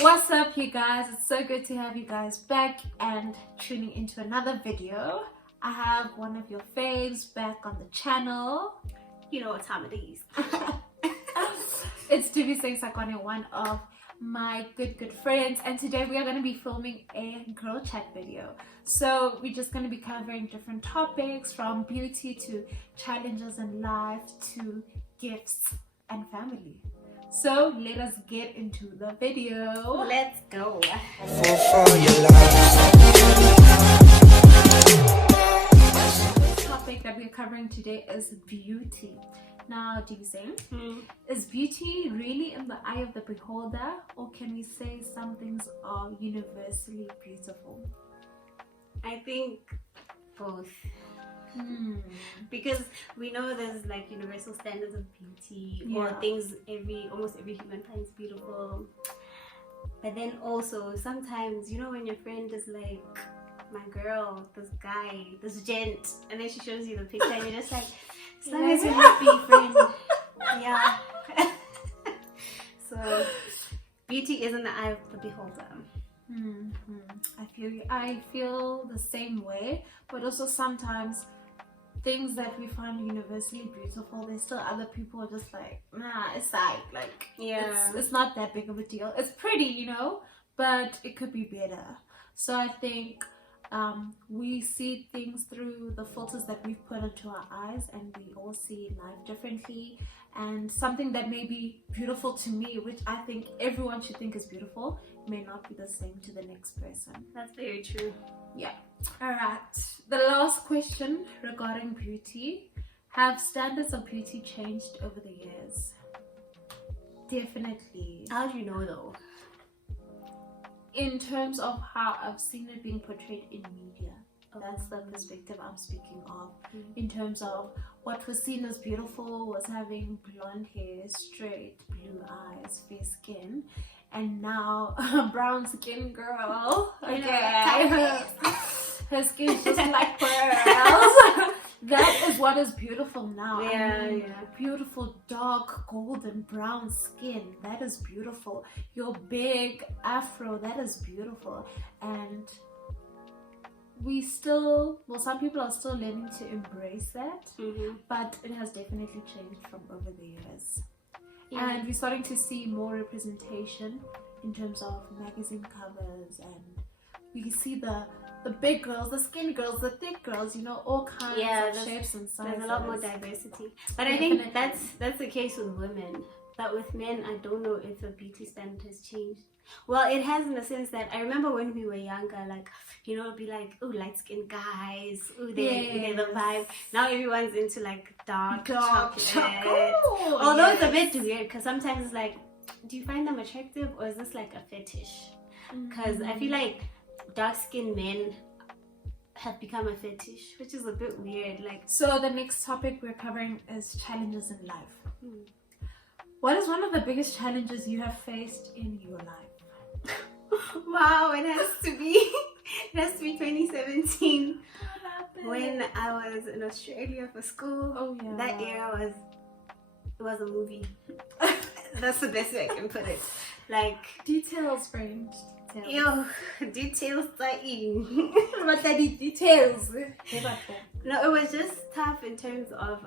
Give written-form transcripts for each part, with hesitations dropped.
What's up, you guys? It's so good to have you guys back and tuning into another video. I have one of your faves back on the channel. You know what time it is. It's xoxo, one of my good friends, and today we are going to be filming a girl chat video. So we're just going to be covering different topics, from beauty to challenges in life to gifts and family. So let us get into the video. Let's go. The topic that we're covering today is beauty. Now, do you think, is beauty really in the eye of the beholder, or can we say some things are universally beautiful? I think both. Because we know there's like universal standards of beauty, or things almost every human finds beautiful. But then also sometimes, you know, when your friend is like, my girl, this guy, this gent, and then she shows you the picture and you're just like, as long as you're happy, friend. Yeah. So beauty is in the eye of the beholder. I feel you. I feel the same way, but also sometimes things that we find universally beautiful, there's still other people are just like, nah, it's like it's not that big of a deal. It's pretty, you know, but it could be better. So I think we see things through the filters that we've put into our eyes, and we all see life differently. And something that may be beautiful to me, which I think everyone should think is beautiful, may not be the same to the next person. That's very true. Yeah. All right. The last question regarding beauty: have standards of beauty changed over the years? Definitely. How do you know though? In terms of how I've seen it being portrayed in media. That's the perspective I'm speaking of. In terms of what was seen as beautiful was having blonde hair, straight blue eyes, fair skin, and now brown skin girl. Okay, her skin's just like pearls. That is what is beautiful now. Beautiful dark golden brown skin, that is beautiful. Your big afro, that is beautiful. And we still, well, some people are still learning to embrace that, but it has definitely changed from over the years. And we're starting to see more representation in terms of magazine covers, and we see the big girls, the skinny girls, the thick girls, you know, all kinds of shapes and sizes. There's a lot more diversity. But I think that's the case with women. But with men, I don't know if the beauty standard has changed. Well, it has in the sense that I remember when we were younger, like, you know, it'd be like, oh, light-skinned guys, oh, they're the vibe. Now everyone's into like dark chocolate. Although it's a bit weird, because sometimes it's like, do you find them attractive, or is this like a fetish? Because I feel like dark-skinned men have become a fetish, which is a bit weird. Like, so the next topic we're covering is challenges in life. What is one of the biggest challenges you have faced in your life? Wow, it has to be 2017 when I was in Australia for school. That era was a movie. That's the best way I can put it. Like, details, friend. Details. What are the details? No, it was just tough in terms of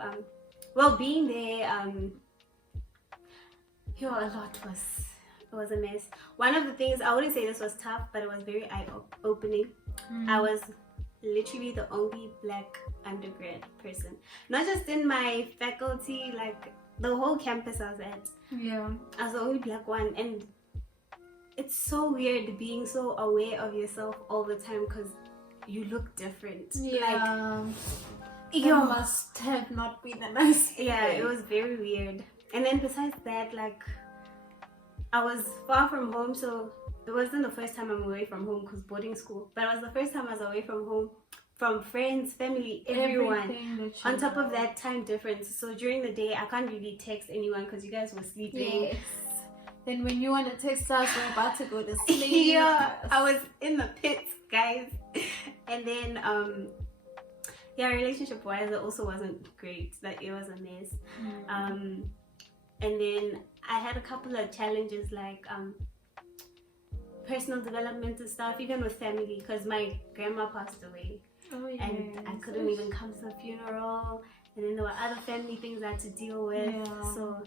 well, being there. A lot was a mess. One of the things, I wouldn't say this was tough, but it was very eye-opening. I was literally the only black undergrad person, not just in my faculty, like the whole campus I was at. I was the only black one, and it's so weird being so aware of yourself all the time because you look different. It must have not been a nice thing. It was very weird. And then besides that, like, I was far from home, so it wasn't the first time I'm away from home because boarding school, but it was the first time I was away from home, from friends, family, everyone. On top of that, time difference. So during the day, I can't really text anyone because you guys were sleeping. Then when you want to text us, we're about to go to sleep. I was in the pits, guys. And then relationship wise, it also wasn't great. Like, it was a mess. And then I had a couple of challenges, like personal development and stuff, even with family, because my grandma passed away. Oh, yes. And I couldn't even come to the funeral, and then there were other family things I had to deal with. Yeah. So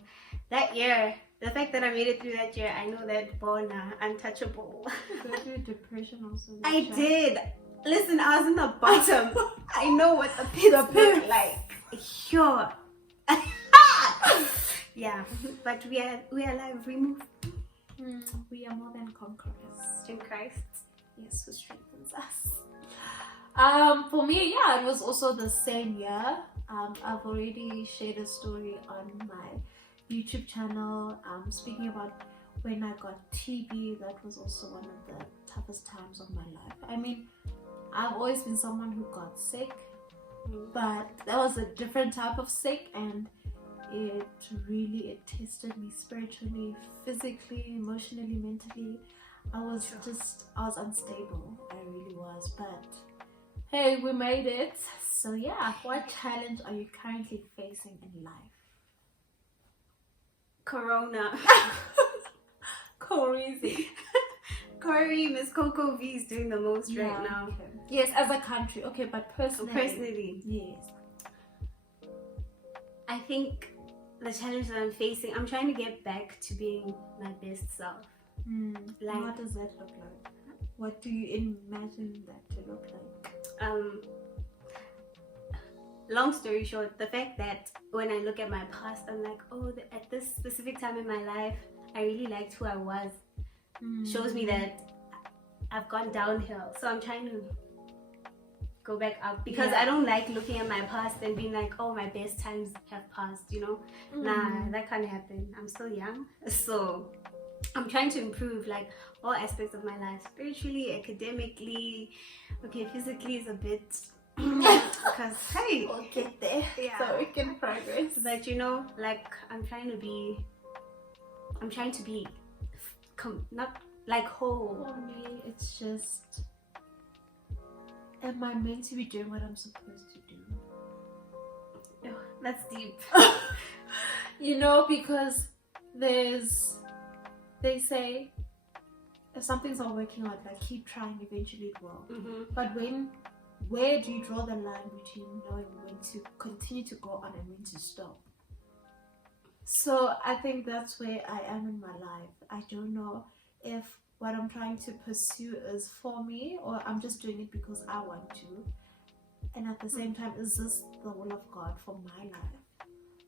that year, the fact that I made it through that year, I know that Bona, untouchable. You go through depression also. I did. Listen, I was in the bottom. I know what the pits look like. Sure. Yeah, but we are alive. We move We are more than conquerors. in Christ. Yes, who strengthens us. For me, yeah, it was also the same year. I've already shared a story on my YouTube channel. Speaking about when I got TB, that was also one of the toughest times of my life. I mean, I've always been someone who got sick, but that was a different type of sick, and it tested me spiritually, physically, emotionally, mentally. I was unstable. I really was, but hey, we made it. So yeah, what challenge are you currently facing in life? Corona. Crazy. Corey, Miss Coco V is doing the most right now. Okay. Yes, as a country. Okay, but personally. Yes. I think the challenge that I'm facing, I'm trying to get back to being my best self. Like, what does that look like? What do you imagine that to look like? Long story short, the fact that when I look at my past, I'm like, oh, at this specific time in my life, I really liked who I was. Shows me that I've gone downhill. So I'm trying to go back up, because I don't like looking at my past and being like, oh, my best times have passed, you know. Nah, that can't happen. I'm still young. So I'm trying to improve like all aspects of my life, spiritually, academically. Okay, physically is a bit because hey, we'll get there. Yeah, so we can progress. But you know, like I'm trying to be not like whole. For me, it's just, am I meant to be doing what I'm supposed to do? Oh, that's deep. You know, because they say if something's not working out, like keep trying, eventually it will. But where do you draw the line between knowing when to continue to go on and when to stop? So I think that's where I am in my life. I don't know if what I'm trying to pursue is for me, or I'm just doing it because I want to. And at the same time, is this the will of God for my life?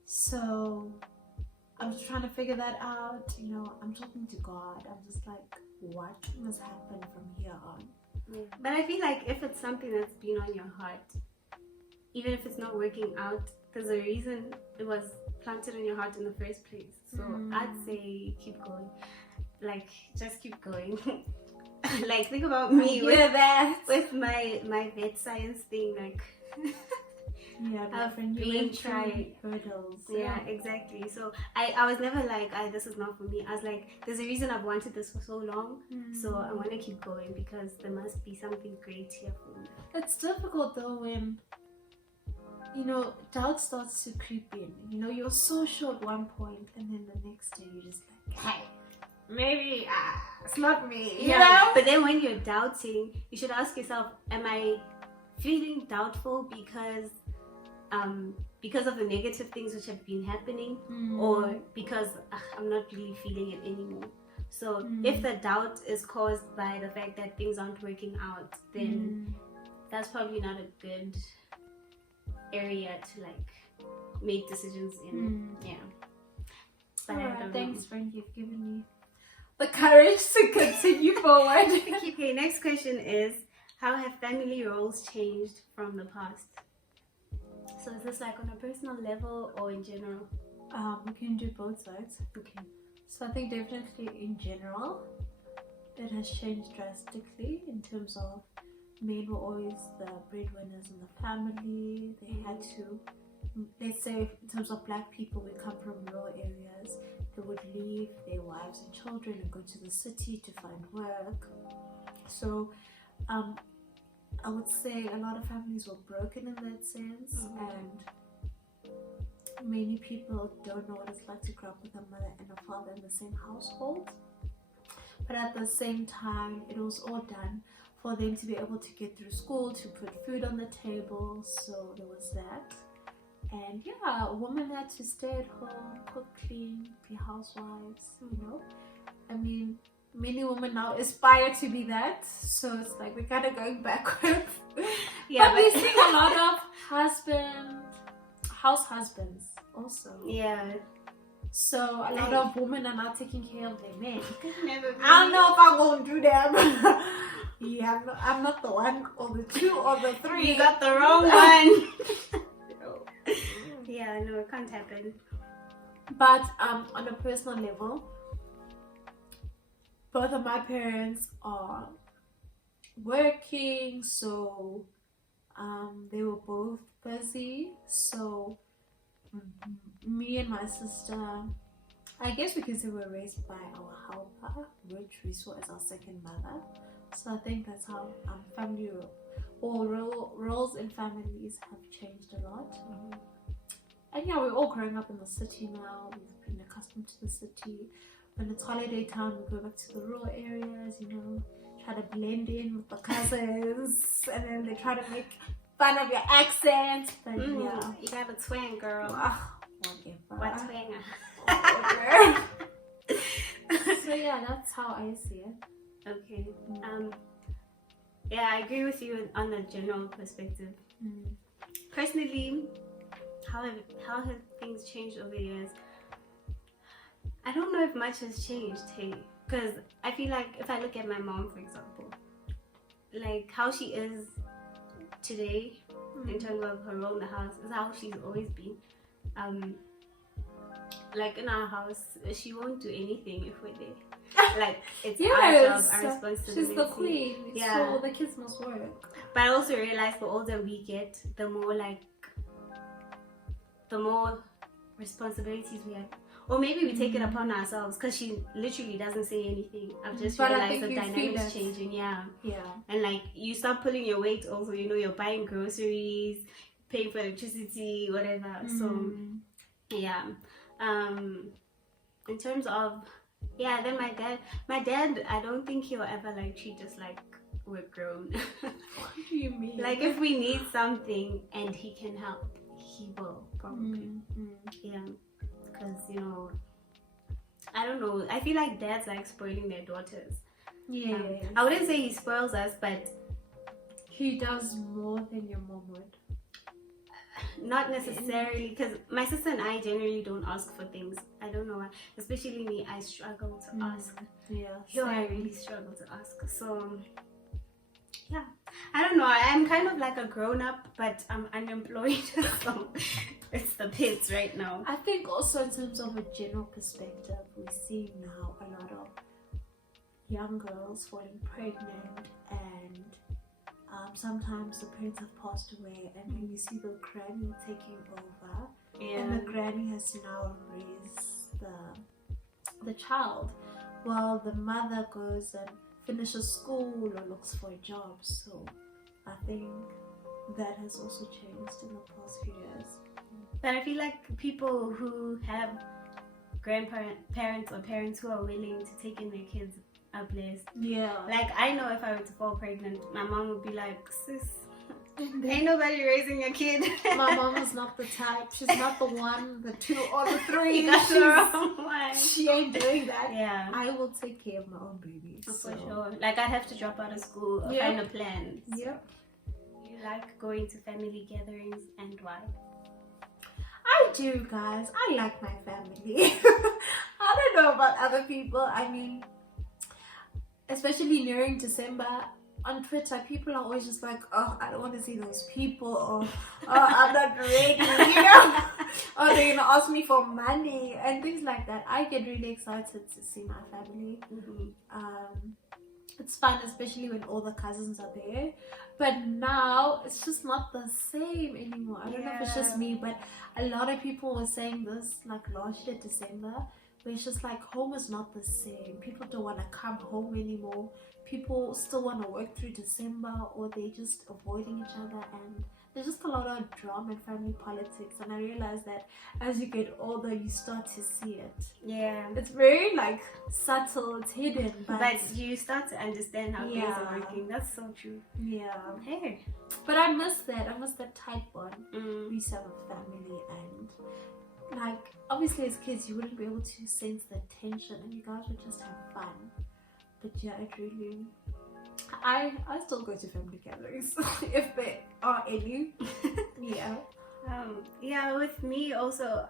So I'm just trying to figure that out. You know, I'm talking to God. I'm just like, what must happen from here on? But I feel like if it's something that's been on your heart, even if it's not working out, there's a reason it was planted in your heart in the first place. So I'd say keep going. Like, just keep going. Like, think about me with my vet science thing. Like, I've been trying hurdles. Yeah, exactly. So I was never like, this is not for me. I was like, there's a reason I've wanted this for so long. So I want to keep going because there must be something great here for me. It's difficult though when, you know, doubt starts to creep in. You know, you're so sure at one point, and then the next day you're just like, hey, maybe it's not me. You know? But then when you're doubting, you should ask yourself, am I feeling doubtful because of the negative things which have been happening, or because I'm not really feeling it anymore? So if the doubt is caused by the fact that things aren't working out, then that's probably not a good area to like make decisions in. But thanks, friend, you've given me the courage to continue forward. Okay, next question is, how have family roles changed from the past? So is this like on a personal level or in general? We can do both sides. Okay. So I think definitely in general, it has changed drastically in terms of men were always the breadwinners in the family. They had to, let's say in terms of black people, we come from rural areas. They would leave their wives and children and go to the city to find work. So I would say a lot of families were broken in that sense, and many people don't know what it's like to grow up with a mother and a father in the same household. but at the same time, it was all done for them to be able to get through school, to put food on the table. So there was that. And yeah, women had to stay at home, cook, clean, be housewives, you know. I mean, many women now aspire to be that. So it's like we're kind of going backwards. Yeah, but we're seeing a lot of house husbands also. Yeah. So a lot of women are now taking care of their men. Never I don't know if I'm going to do that. Yeah, I'm not the one or the two or the three. You got the wrong one. Yeah, no, it can't happen. But on a personal level, both of my parents are working, so they were both busy. So me and my sister, I guess we can say we're raised by our helper, which we saw as our second mother. So I think that's how family or roles in families have changed a lot. And yeah, we're all growing up in the city now. We've been accustomed to the city. When it's holiday time, we go back to the rural areas, you know, try to blend in with the cousins, and then they try to make fun of your accent. But yeah, you got a twang, girl. Whatever. What twang? Whatever. So yeah, that's how I see it. Okay. Yeah, I agree with you on the general perspective. Personally, how have things changed over the years? I don't know if much has changed, hey, because I feel like if I look at my mom, for example, like how she is today in terms of her role in the house is how she's always been. Like in our house, she won't do anything if we're there. Like it's our job, our responsibility. She's the queen. Yeah. So the kids must work. But I also realize the older we get, the more responsibilities we have. Or maybe we take it upon ourselves because she literally doesn't say anything. I've just realized the dynamics changing. Yeah. And like you start pulling your weight also, you know, you're buying groceries, paying for electricity, whatever. So yeah. In terms of then my dad, I don't think he'll ever like treat us like we're grown. What do you mean? Like if we need something and he can help, he will probably. Yeah. Because, you know, I don't know. I feel like dads like spoiling their daughters. Yeah. I wouldn't say he spoils us, but he does more than your mom would. Not necessarily, because my sister and I generally don't ask for things. I don't know why. Especially me, I struggle to ask. Yeah. I really struggle to ask. So, yeah. I don't know. I'm kind of like a grown-up, but I'm unemployed. So it's the pits right now. I think also in terms of a general perspective, we see now a lot of young girls falling pregnant, and sometimes the parents have passed away, and then you see the granny taking over, and the granny has to now raise the child, while the mother goes and finishes school or looks for a job. So I think that has also changed in the past few years. But I feel like people who have grandparents or parents who are willing to take in their kids are blessed. Yeah. Like I know if I were to fall pregnant, my mom would be like, sis, ain't nobody raising your kid. My mom is not the type. She's not the one, the two, or the three. You got the wrong one. She ain't doing that. Yeah. I will take care of my own baby. For sure. Like I'd have to drop out of school or find a plan. Yep. You like going to family gatherings, and why? I do, guys. I like my family. I don't know about other people. I mean, especially nearing December, on Twitter, people are always just like, oh, I don't want to see those people, or oh, I'm not ready, you know, or they're gonna ask me for money and things like that. I get really excited to see my family. It's fun, especially when all the cousins are there. But now it's just not the same anymore. I don't know if it's just me, but a lot of people were saying this like last year, December, where it's just like home is not the same. People don't want to come home anymore. People still want to work through December, or they're just avoiding each other, and there's just a lot of drama in family politics, and I realized that as you get older, you start to see it. Yeah. It's very like subtle, it's hidden, but you start to understand how things are working. That's so true. Yeah. Hey. But I miss that. I miss that tight bond we used to have a family, and like obviously as kids you wouldn't be able to sense the tension, and you guys would just have fun. But yeah, it really. I still go to family gatherings if there are any. Yeah. Yeah, with me also,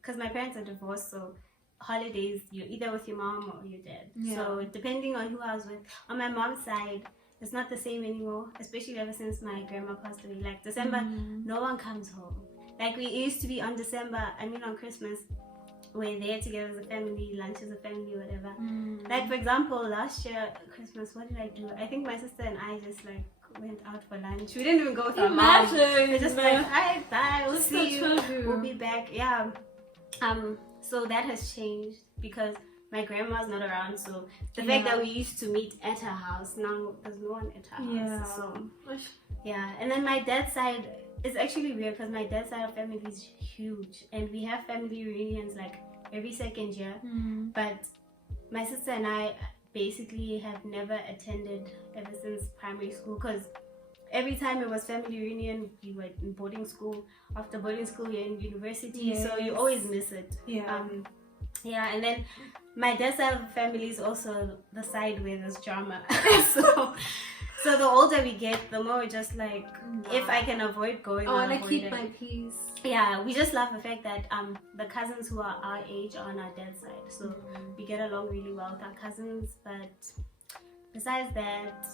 because my parents are divorced, so holidays you're either with your mom or your dad. Yeah. So depending on who I was with, on my mom's side, it's not the same anymore. Especially ever since my grandma passed away. Like December, no one comes home. Like we used to be on on Christmas. We're there together as a family, lunch as a family, whatever. Like for example, last year Christmas, what did I do? I think my sister and I just like went out for lunch. We didn't even go with our mom. We're just like, alright, bye, we'll see you. We'll be back. Yeah. So that has changed because my grandma's not around. So the fact that we used to meet at her house, now there's no one at her house. So yeah. And then my dad's side. It's actually weird because my dad's side of family is huge, and we have family reunions like every second year. But my sister and I basically have never attended ever since primary school, because every time it was family reunion, we were in boarding school. After boarding school, you're in university, so you always miss it. Yeah, and then my dad's side of the family is also the side where there's drama. So the older we get, the more we're just like, if I can avoid going, I want to keep my peace. Yeah, we just love the fact that the cousins who are our age are on our dad's side, so we get along really well with our cousins. But besides that,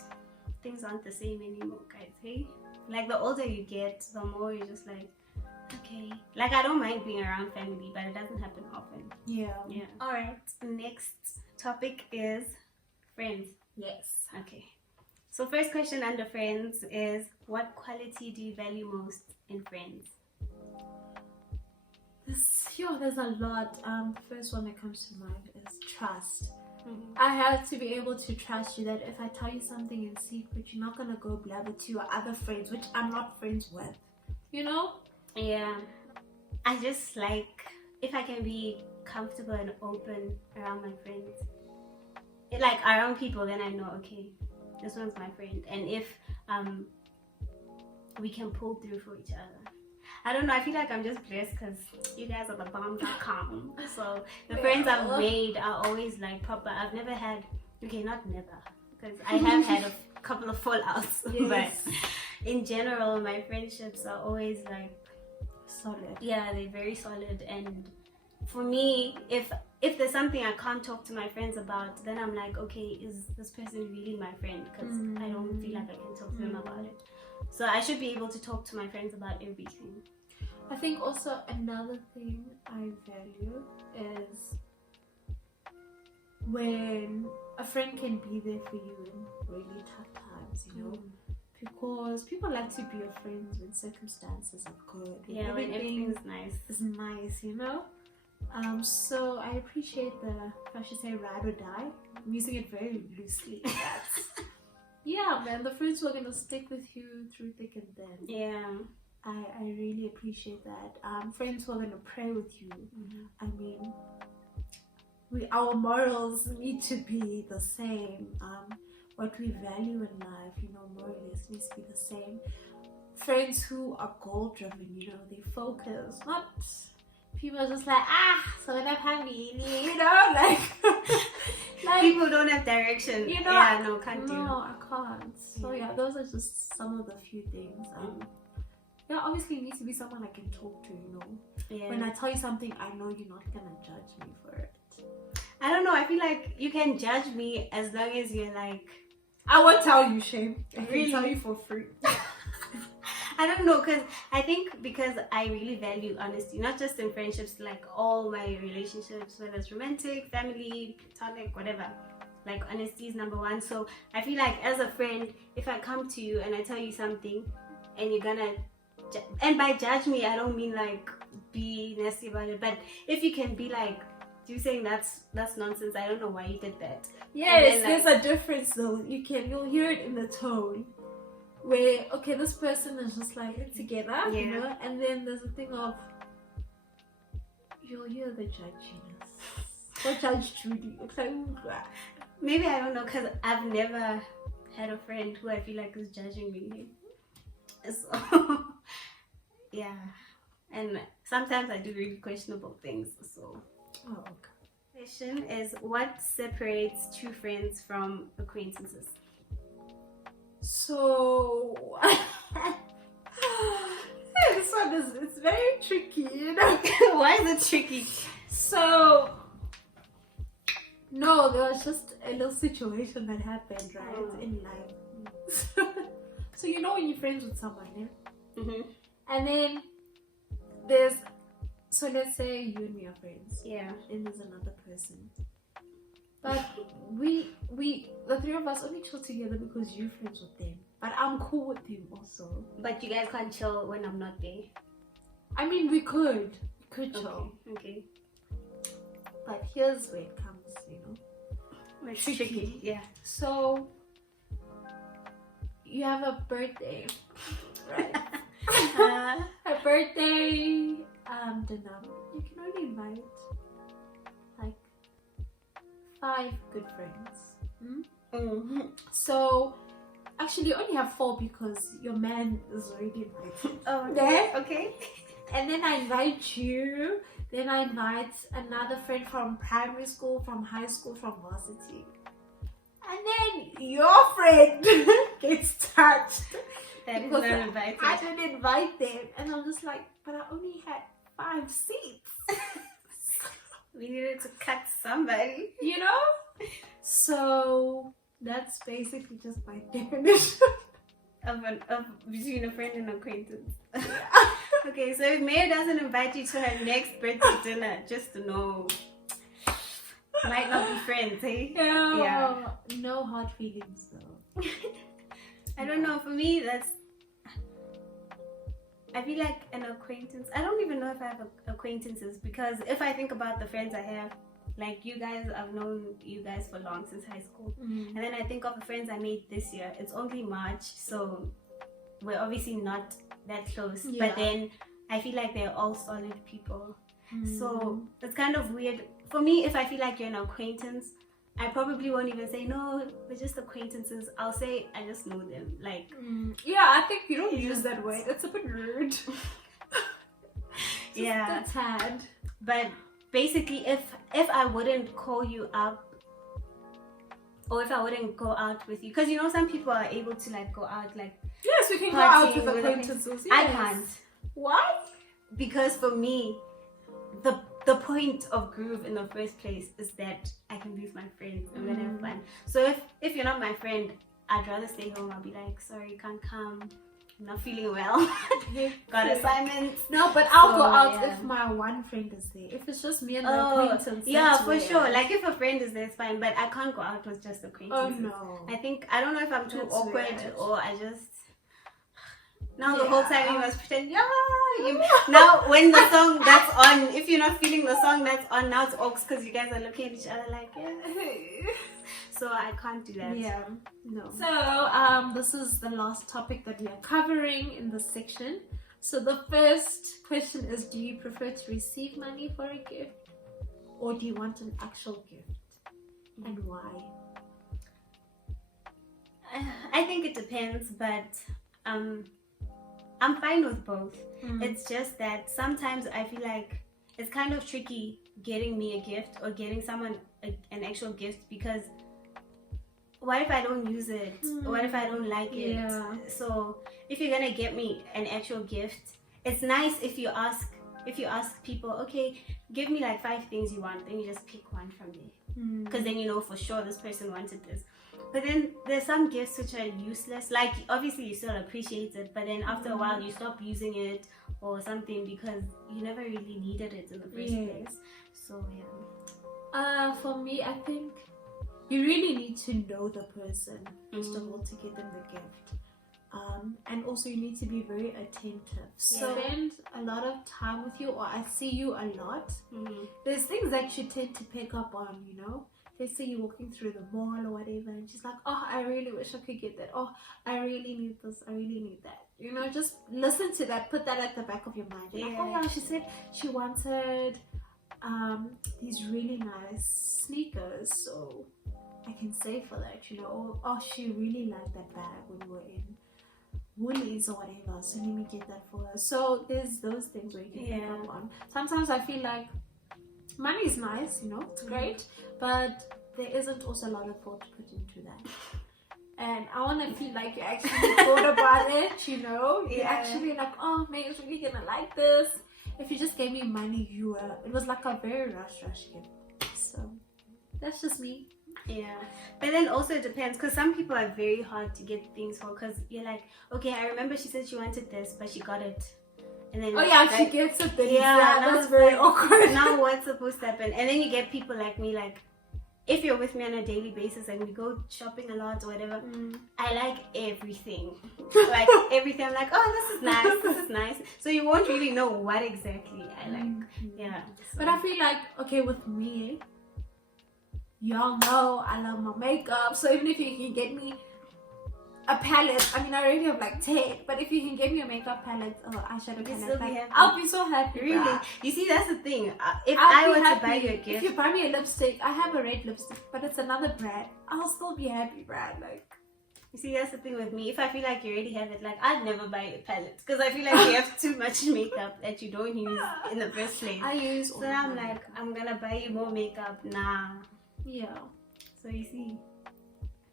things aren't the same anymore, guys. Hey, like the older you get, the more you're just like, okay. Like I don't mind being around family, but it doesn't happen often. Yeah. All right. Next topic is friends. Yes. Okay. So first question under friends is, what quality do you value most in friends? There's a lot. The first one that comes to mind is trust. I have to be able to trust you that if I tell you something in secret, you're not gonna go blabber to your other friends, which I'm not friends with. You know? Yeah. I just like if I can be comfortable and open around my friends. Like around people, then I know, okay, this one's my friend. And if we can pull through for each other. I don't know, I feel like I'm just blessed because you guys are the bomb.com. So the friends I've made are always like proper. I've never had, okay, not never, because I have had a couple of fallouts. But in general, my friendships are always like solid. Yeah, they're very solid. And for me, if there's something I can't talk to my friends about, then I'm like, okay, is this person really my friend? Because I don't feel like I can talk to them about it. So I should be able to talk to my friends about everything. I think also another thing I value is when a friend can be there for you in really tough times, you know? Because people like to be your friends when circumstances are good. Yeah, when everything's nice. It's nice, you know? So I appreciate the, if I should say, ride or die. I'm using it very loosely. Yeah, man, the friends who are gonna stick with you through thick and thin. Yeah, I really appreciate that. Friends who are gonna pray with you. I mean, our morals need to be the same. What we value in life, you know, morally needs to be the same. Friends who are goal driven, you know, they focus, not people are just like, so when I'm happy, you know, like people don't have direction. You know, yeah, no, can't do. No, I can't. So yeah, those are just some of the few things. Yeah, obviously it needs to be someone I can talk to, you know. Yeah. When I tell you something, I know you're not gonna judge me for it. I don't know, I feel like you can judge me as long as you're like, I won't tell you, Shane. I really? can tell you for free. I don't know, because I really value honesty, not just in friendships, like all my relationships, whether it's romantic, family, platonic, whatever. Like honesty is number one. So I feel like as a friend, if I come to you and I tell you something and you're gonna, and by judge me, I don't mean like be nasty about it, but if you can be like, you saying that's nonsense, I don't know why you did that. Yes, then, like, there's a difference though. You'll hear it in the tone. where okay, this person is just like together, Yeah. you know, and then there's a thing of you're the judginess. What Judge Judy? It's like, Maybe I don't know, because I've never had a friend who I feel like is judging me. So yeah, and sometimes I do really questionable things. So oh, okay. question is, what separates true friends from acquaintances? So this one is it's very tricky, you know. Why is it tricky? So no, there was just a little situation that happened right in life. So you know when you're friends with someone, yeah? Mm-hmm. And then there's so let's say you and me are friends. Yeah. And there's another person. But we the three of us only chill together because you're friends with them. But I'm cool with them also. But you guys can't chill when I'm not there. I mean we could chill. Okay. But here's where it comes, you know. It's tricky. Yeah. So you have a birthday, right? A birthday dinner. You can only invite like 5 good friends. Mm-hmm. So actually you only have 4 because your man is already invited. Oh, Yeah. okay. And then I invite you. Then I invite another friend from primary school, from high school, from varsity. And then your friend gets touched. That is because not invited. I didn't invite them. And I'm just like, but I only had 5 seats. We needed to cut somebody. You know? So that's basically just my definition. Of between a friend and acquaintance. Okay, so if Maya doesn't invite you to her next birthday dinner, just to know, might not be friends, hey? No, Yeah. No hard feelings though. I don't know. For me, I feel like an acquaintance. I don't even know if I have acquaintances, because if I think about the friends I have, like you guys, I've known you guys for long, since high school. Mm. And then I think of the friends I made this year. It's only March, so we're obviously not that close. Yeah. But then I feel like they're all solid people. Mm. So it's kind of weird. For me, if I feel like you're an acquaintance, I probably won't even say, no, we're just acquaintances. I'll say, I just know them. Like, yeah, I think you don't use that word. It's a bit rude. yeah. A tad. But basically, if I wouldn't call you up, or if I wouldn't go out with you, because you know some people are able to like go out, like, Yes, we can go out partying with with acquaintances. I Yes. can't. Why? Because for me, the point of groove in the first place is that I can be with my friends and then have fun. So if you're not my friend, I'd rather stay home. I'll be like, sorry, can't come. I'm not feeling well. Got assignments. No, but I'll So, go out yeah. if my one friend is there. If it's just me and the Oh, acquaintance. yeah, that's for weird. sure. Like if a friend is there, it's fine. But I can't go out with just Oh acquaintances. no. I don't know if I'm too That's awkward weird. or I just. Now the whole time you must pretend, yeah. Yeah. Now when the song that's on, if you're not feeling the song that's on, now it's awkward because you guys are looking at each other like, yeah. So I can't do that. Yeah, no. So this is the last topic that we are covering in this section. So the first question is, do you prefer to receive money for a gift, or do you want an actual gift, and why? I think it depends, but I'm fine with both. It's just that sometimes I feel like it's kind of tricky getting me a gift or getting someone an actual gift, because what if I don't use it? What if I don't like it? Yeah. So if you're gonna get me an actual gift, it's nice if you ask people, okay, give me like 5 things you want, then you just pick one from there, because then you know for sure this person wanted this. But then there's some gifts which are useless. Like obviously you still appreciate it, but then after a while you stop using it or something because you never really needed it in the first place. So yeah. For me, I think you really need to know the person first of all to get them the gift. And also you need to be very attentive. So spend a lot of time with you, or I see you a lot. There's things that you tend to pick up on, you know. let's say you're walking through the mall or whatever, and she's like, oh, I really wish I could get that. Oh, I really need this. I really need that. You know, just listen to that. Put that at the back of your mind. You're like, oh yeah, she said she wanted these really nice sneakers, so I can save for that, you know. Or, oh, she really liked that bag when we were in Woolies or whatever, so let me get that for her. So there's those things where you can pick up on. Sometimes I feel like money is nice, you know, it's great, but there isn't also a lot of thought put into that. And I want to feel like you actually thought about it, you know. You're actually like, oh, May's really gonna like this. If you just gave me money, it was like a very rush gift. So that's just me. Yeah, but then also it depends, because some people are very hard to get things for, because you're like, okay, I remember she said she wanted this, but she got it, and then she gets it, then that's very awkward. Now what's supposed to happen? And then you get people like me, like if you're with me on a daily basis and we go shopping a lot or whatever, I like everything. Like everything. I'm like, oh, this is nice, this is nice. So you won't really know what exactly I like. Yeah. So. But I feel like, okay, with me, y'all know I love my makeup. So even if you can get me a palette, I mean, I already have like 10, but if you can get me a makeup palette or eyeshadow palette, like, I'll be so happy. Really? Bruh. You see, that's the thing. If I were to buy you a gift, if you buy me a lipstick, I have a red lipstick, but it's another brand, I'll still be happy, bruh. Like, you see, that's the thing with me. If I feel like you already have it, like, I'd never buy a palette, because I feel like you have too much makeup that you don't use in the first place. I use. So I'm like, I'm gonna buy you more makeup. Nah. Yeah. So you see,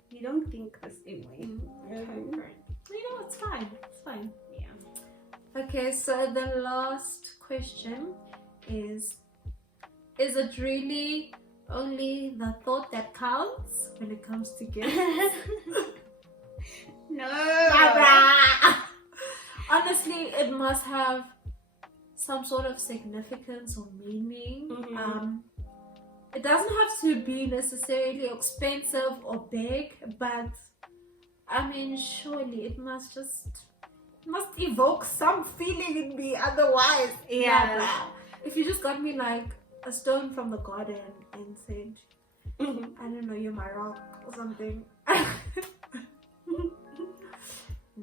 you don't think the same way. You know, it's fine. It's fine. Yeah. Okay, so the last question is it really only the thought that counts when it comes to gifts? No. Honestly, it must have some sort of significance or meaning. It doesn't have to be necessarily expensive or big, but I mean, surely it must evoke some feeling in me. Otherwise, if you just got me like a stone from the garden and said, I don't know, you're my rock or something.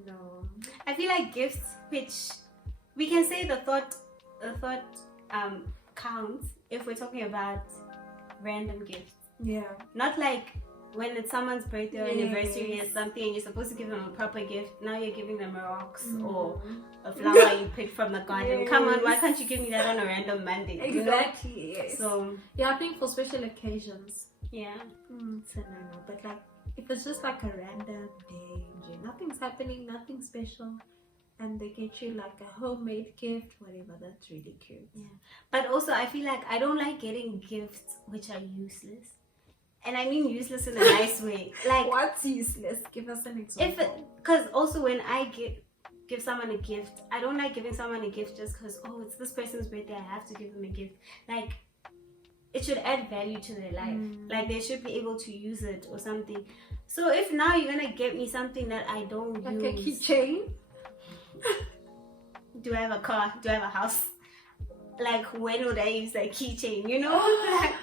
No. I feel like gifts, which we can say the thought counts if we're talking about random gifts. Yeah. Not like when it's someone's birthday or anniversary or something and you're supposed to give them a proper gift. Now you're giving them rocks or a flower you picked from the garden. Come on, why can't you give me that on a random Monday? Exactly. You know? Yes. So yeah, I think for special occasions. Yeah. It's a no-no. But like, if it's just like a random day, nothing's happening, nothing special, and they get you like a homemade gift, whatever, that's really cute. Yeah. But also I feel like I don't like getting gifts which are useless. And I mean useless in a nice way. Like, what's useless? Give us an example. Because also when I give someone a gift, I don't like giving someone a gift just because, oh, it's this person's birthday, I have to give them a gift. Like, it should add value to their life. Like, they should be able to use it or something. So if now you're gonna get me something that I don't use, like a keychain. Do I have a car? Do I have a house? Like, when would I use a keychain? You know, like,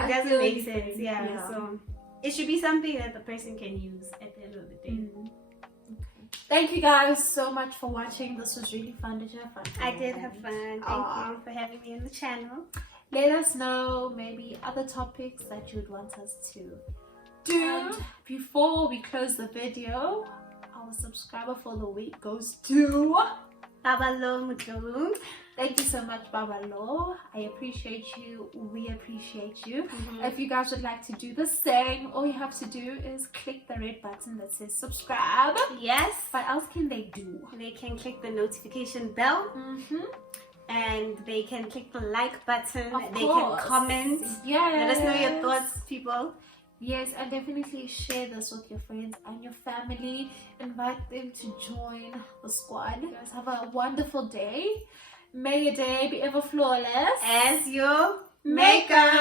it doesn't make sense. Yeah. So it should be something that the person can use at the end of the day. Okay. Thank you guys so much for watching. This was really fun. Did you have fun? I did have fun. Thank you for having me on the channel. Let us know maybe other topics that you would want us to do. And before we close the video, our subscriber for the week goes to Babalo Mutlu. Thank you so much, Babalo. I appreciate you. We appreciate you. If you guys would like to do the same, all you have to do is click the red button that says subscribe. Yes. What else can they do? They can click the notification bell. And they can click the like button. They can comment. Yes. Let us know your thoughts, people. Yes, and definitely share this with your friends and your family. Invite them to join the squad. You guys have a wonderful day. May your day be ever flawless as your makeup.